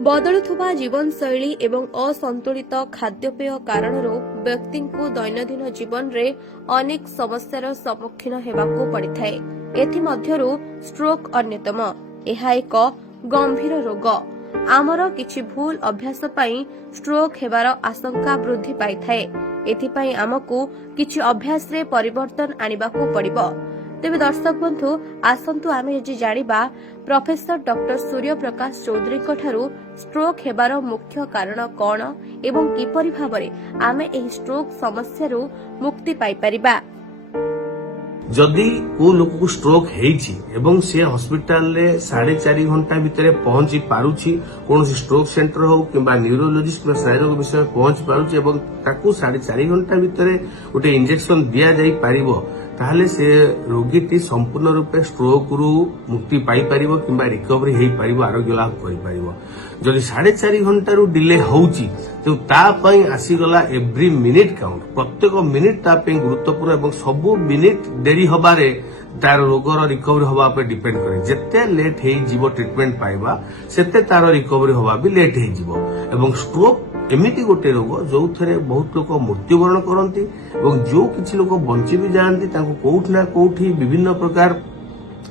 बदलुवा जीवनशैली एवं असंतुलित खाद्यपेय कारण व्यक्ति को दैनंदिन जीवन रे अनेक समस्यार सम्मुखीन हेबाकु पड़िथाए। एथिमध्यरु स्ट्रोक अन्यतम। एहा एक गंभीर रोग। आमर किछि भूल अभ्यास पई स्ट्रोक हेबार आशंका वृद्धि पाइथाए। एथिपई आमकु किछि अभ्यास रे परिवर्तन आनिबाकु पड़िबो। तेबे दर्शक बंधु आसंतु आमे आज जानिबा प्रोफेसर डॉक्टर सूर्य प्रकाश चौधरी ठारू स्ट्रोक हेबार मुख्य कारण कौन एवं किपरि भाबरे आमे एही स्ट्रोक समस्यारू मुक्ति पाई परिबा। जदि को लोक को स्ट्रोक हेइछि एवं से हॉस्पिटल रे 4.5 घंटा भितरे पहुंची पारुछि कोन स्ट्रोक सेंटर हो किबा न्यूरोलॉजिस्ट में शायरोग विषय पहुंच पारुछि एवं ताकू 4.5 घंटा भितरे गोटे इंजेक्शन दिया जाई पारिबो ताहले से रोगीटी संपूर्ण रूपे स्ट्रोक रु मुक्ति पाई पारिबो किबा रिकवरी हेई पारिबो आरोग्य लाभ करि पारिबो। जदि 4.5 घंटा रु डिले होउछि तो ता पई आसी गला एवरी मिनिट काउंट प्रत्येक मिनिट ता पई गुरुत्वपूर्ण एवं सब मिनिट देरी हबारे तार रोगर रिकवरी हवा पे डिपेंड करे। जेते लेट हेई जीवो ट्रीटमेंट पाइबा सेते तार रिकवरी हवा भी लेट हेई जीवो। एवं स्ट्रोक एमिति गोटे रोग जो थरे बहुत लोक मृत्युवरण करती और जो किछि लोक बंची भी जाती कोठी ना कोठी विभिन्न प्रकार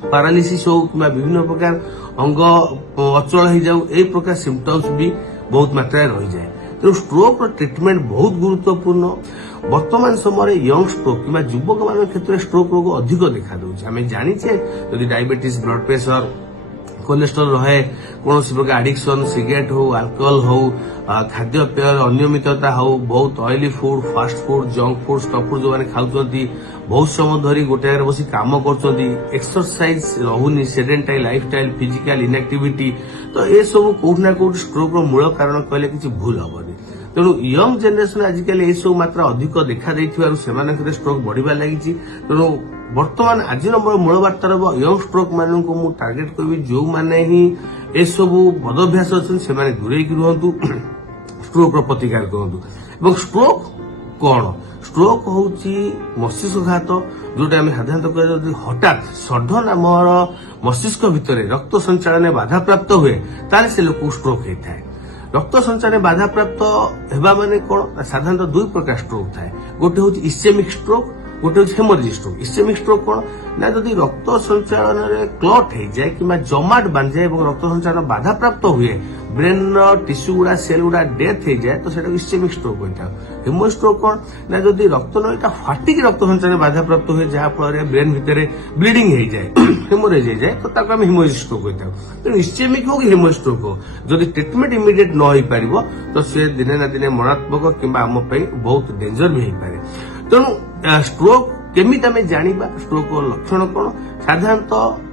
पैरालिसिस हो कि विभिन्न प्रकार अंग अचल हो जाऊ ए प्रकार सिम्पटम्स भी बहुत मात्रा रही जाए। तो स्ट्रोक ट्रीटमेंट बहुत गुरुत्वपूर्ण। वर्तमान समय यंग स्ट्रोक कि युवक मान क्षेत्र में स्ट्रोक रोग अधिक देखा दूसरे। आम जाचे यदि डायबिटीज ब्लड प्रेशर कोलेस्ट्रोल रहे कौन प्रकार एडिक्शन सिगरेट हो अल्कोहल हो खाद्यपेय अनियमितता हो बहुत oily food fast food junk food stuff food जो मैंने खाऊंती बहुत समय धरी गोटे बस कम कर एक्सरसाइज रहुनी सेडेंटारी लाइफस्टाइल फिजिकल इनएक्टिविटी तो ये सब कोठना कोठी स्ट्रोक मूल कारण कहले किसी भूल हेनी। तेणु यंग जेनेरेशन आजिकल ये सब मात्रा अधिक देखा से स्ट्रोक बढ़िया लगी। तेणु वर्तमान आज मूल बार्ता यंग स्ट्रोक मान को मु टार्गेट करी जो मैंने ही ए सब बदभ्यास अच्छे दूरे रुहतु स्ट्रोक प्रतिकार करूँ। स्ट्रोक कौन स्ट्रोक हूँ मस्तिष्कघात जोटा आम साधारणतः कह हठात सडन आमर मस्तिष्क भितर रक्त संचालन बाधा प्राप्त हुए ताले से लोक स्ट्रोक होता है। रक्त संचालन बाधा प्राप्त होगा माने कौन साधारणतः दुई प्रकार स्ट्रोक थाए। गोटे हूँ इस्केमिक स्ट्रोक गोटे हूँ हेमोरेजिक स्ट्रोक। इस्केमिक स्ट्रोक कौन ना जदि रक्त संचालन क्लट हो जाए कि जमाट बांध जाए और रक्त संचालन बाधा प्राप्त हुए ब्रेन टिश्यू गुड़ा सेल गुड़ा डेथ हो जाए तो सेटा इस्केमिक स्ट्रोक होता है। हेमो स्ट्रोक कौन ना जदि रक्त नळीटा फाटिक रक्त संचालन बाधा प्राप्त हुए जहाँ फल ब्रेन भितर ब्लीडिंग हो जाए हेमोरेज हो जाए तो ताको आम हेमोरेजिक स्ट्रोक होता है। तेणु इस्केमिक हो कि हेमो स्ट्रोक हो जदि ट्रीटमेंट इमिडिएट न हो पार तो सी दिने ना दिने मरणात्मक कि आम बहुत डेंजर भी हो पारे। तेणु स्ट्रोक केमिति आमे जानिबा स्ट्रोक लक्षण कौन साधारणतः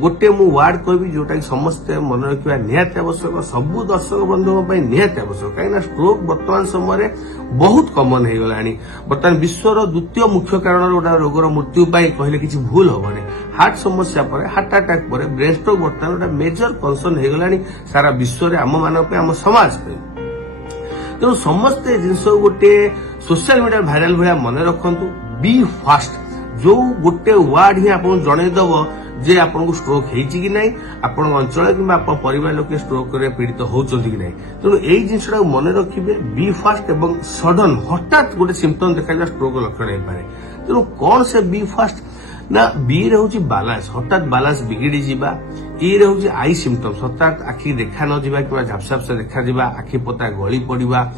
गोटे मु वार्ड कहबी जोटा कि समस्ते मन रखा निहाती आवश्यक सबु दर्शक बंधुओं निहाती आवश्यक कहीं स्ट्रोक वर्तमान समय बहुत कमन हो गला। बर्तमान विश्वर द्वितीय मुख्य कारण गोटा रोगर मृत्यु कहले किसी भूल हेनी। हार्ट समस्या पर हार्ट अटैक पर ब्रेन स्ट्रोक बर्तमान गोटा मेजर कनसर्न हो गला सारा विश्व आम मान आम समाज पे। तेणु समस्ते जिनस गोटे सोशल मीडिया भाइराल भाया मन रखु बी फास्ट जो गोटे वार्ड ही आपको जनईदब जे आपको स्ट्रोक होती कि नहीं आपण अंचल कि परिवार लोक स्ट्रोक पीड़ित होती कि नहीं। तेणु यही जिनसा मन रखिए बी फास्ट एवं सडन हठात गोटे सिम्पटम देखा स्ट्रोक लक्षण हो पाए। तेणु कौन से बी फास्ट ना बी रे हूँ बालांस हठात बालांस बिगिड़ी जावा ए रे हूँ आई सिम्पटम्स हठात आखि देखा न जावा कि झापसा देखा जावा आखि पता गली पड़ा।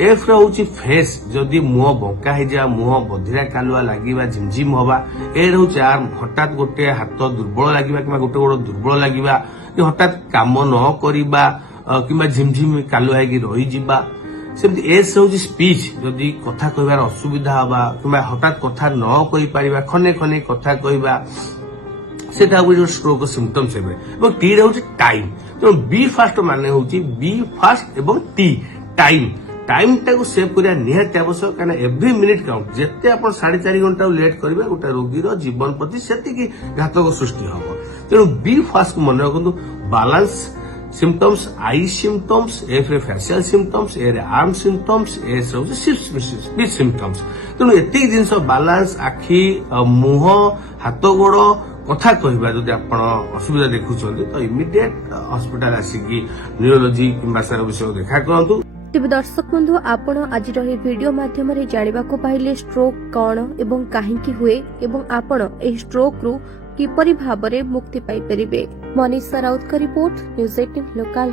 एफ रे हूँ फेस जदि मुह बंका हो मुह बधिरा कालुआ लगे झिमझिम हवा। ए रे हूँ आर्म हठात गोटे हाथ दुर्बल लगे कि गोटे गोड़ दुर्बल लगे हठात कम न करवा कि झिमझिम कालुआ रही सेमती एस हूँ स्पीच जदि कथा कहबार असुविधा हवा कि हठात कथा न कहि पारिबा खने खने कथा कहबा सेटा हूँ स्ट्रोक सिम्पटम्स हे। टी रे हूँ टाइम। तो बी फास्ट माने हूँ बी फास्ट एवं टी टाइम टाइम टाक सेव करने निहाती आवश्यक कहीं एवरी मिनिट काउंट जिते आप 4.5 घंटा लेट करेंगे गोटे रोगीर जीवन प्रति से घातक सृष्टि हम। तेणु बी फास्ट मन रखु बालांस सिम्पटम्स आई सिम्पटम्स एफ रे फेशियल सिम्पटम्स ए रे आर्म सिम्पटम्स एस हूँ स्पीच सिम्पटम्स। तेणु एतिक जिनस बालांस आखि मुह हाथ गोड़ କଥା କହିବା ଯଦି ଆପଣ ଅସୁବିଧା ଦେଖୁଛନ୍ତି ତ ଇମିଡିଏଟ ହସ୍ପିଟାଲ ଆସିକି ନ୍ୟୁରୋଲୋଜି କିମ୍ବା ସାର ବିଷୟ ଦେଖା କରନ୍ତୁ। ତେବେ ଦର୍ଶକ ବନ୍ଧୁ ଆପଣ ଆଜିର ଏହି ଭିଡିଓ ମାଧ୍ୟମରେ ଜାଣିବାକୁ ପାଇଲେ ଷ୍ଟ୍ରୋକ୍ କଣ ଏବଂ କାହିଁକି ହୁଏ ଏବଂ ଆପଣ ଏହି ଷ୍ଟ୍ରୋକରୁ କିପରି ଭାବରେ ମୁକ୍ତି ପାଇପାରିବେ। ମନୀଷା ରାଉତଙ୍କ ରିପୋର୍ଟ, ନ୍ୟୁଜ୍ 18 ଲୋକାଲ।